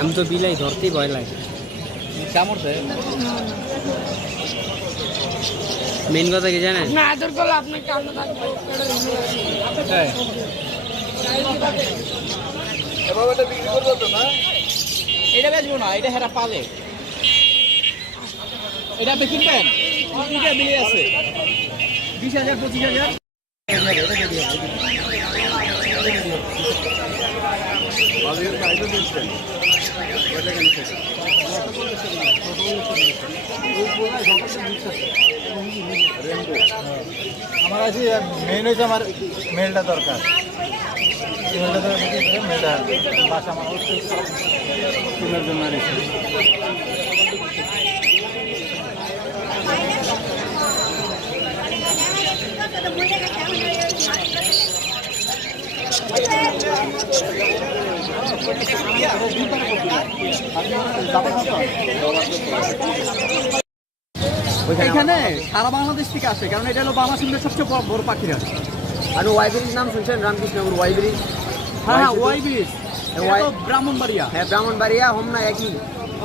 আমি তো বিলাই ধরতেই ভয় লাগে। কামড়ছে মেন কথা কি জানেন? না আদর করলে আপনি কামড় থাকবে। এটা বেচবো না, এটা হেরা পালে। এটা আপনি কিনবেন? এটা মিলে আছে 20,000 25,000। আমার আছে মেন হয়েছে আমার মেলটা দরকার। মেলটা বাসা আমার চুলের জন্য এখানে সারা বাংলাদেশ থেকে আসে, কারণ এটা হলো বাংলাদেশের সবচেয়ে বড় পাখির হাট। আর ওয়াই ব্রিজ নাম শুনছেন? Ramkrishnapur Y bridge. হ্যাঁ ওয়াই ব্রিজ, ব্রাহ্মণবাড়িয়া। হ্যাঁ ব্রাহ্মণবাড়িয়া হোমনা একই।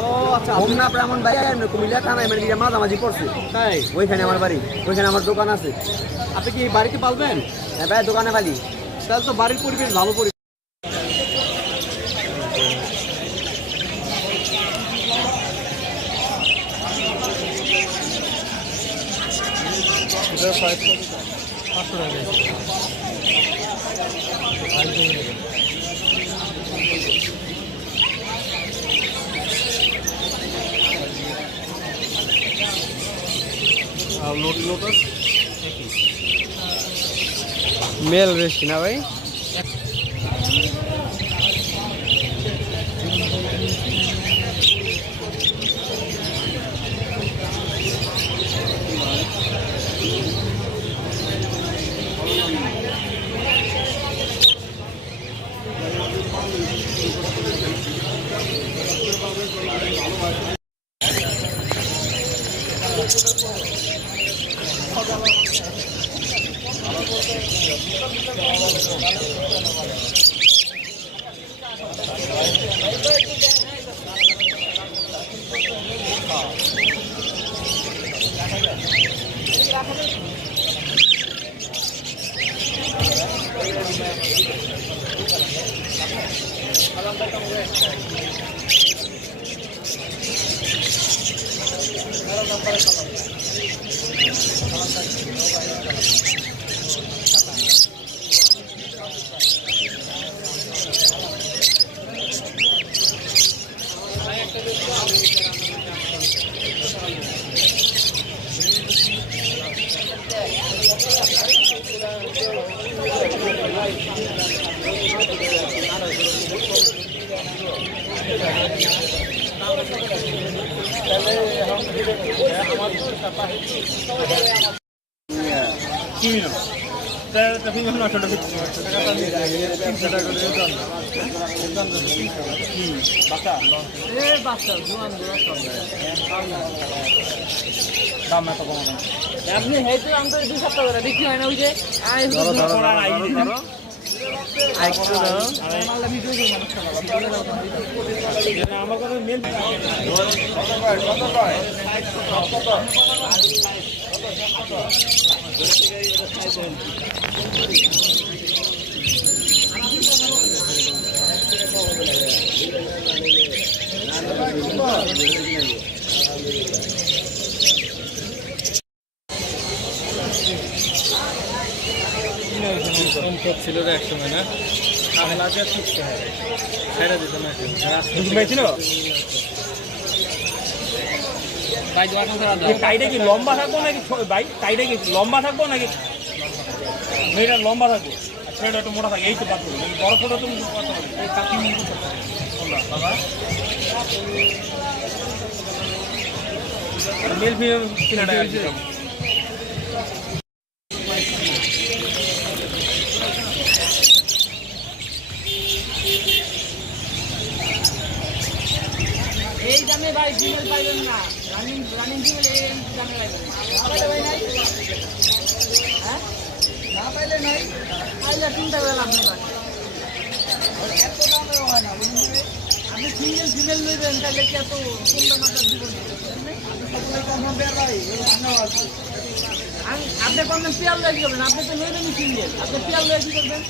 ও আচ্ছা, হোমনা ব্রাহ্মণবাড়িয়া কুমিল্লা টানা মানে মাঝামাঝি পড়ছে। তাই ওইখানে আমার বাড়ি, ওইখানে আমার দোকান আছে। আপনি কি বাড়িতে পালবেন? হ্যাঁ ভাই দোকানে পালি। তাহলে তো বাড়ির পরিবেশ ভালো পরিবেশ। মেল বেশি না ভাই? আপনি হেঁটে আমাদের 2 সপ্তাহ ধরে বিক্রি হয় না, ওই যে আমার কথা মেল ছিল এক সময় না, টাইটা কি লম্বা থাকবো নাকি ভাই? টাইটা কি লম্বা থাকবো নাকি মেয়েটা লম্বা থাকবো, ছেলেটা একটু মোটা থাকে? এই তো পারবো বড় ফটো তুমি মেল ফিমেল ছেলেটা এই দামে ভাই ফিমেল পাইবেন না। রানিং ফিমেল এই দামে পাইবেন না। হ্যাঁ না পাইলে নাই, পাইলে চিন্তা করে লাভ নেই। এত দামে হয় না, বুঝলি? আপনি সিঙ্গেল ফিমেল নেবেন তাহলে কি এত কোনটা মাত্রা দিব আপনি বললেন পিয়াল লয়ে কি করবেন? আপনি তো নেবেনই সিঙ্গেল, আপনি পিয়াল লয়ে কি করবেন?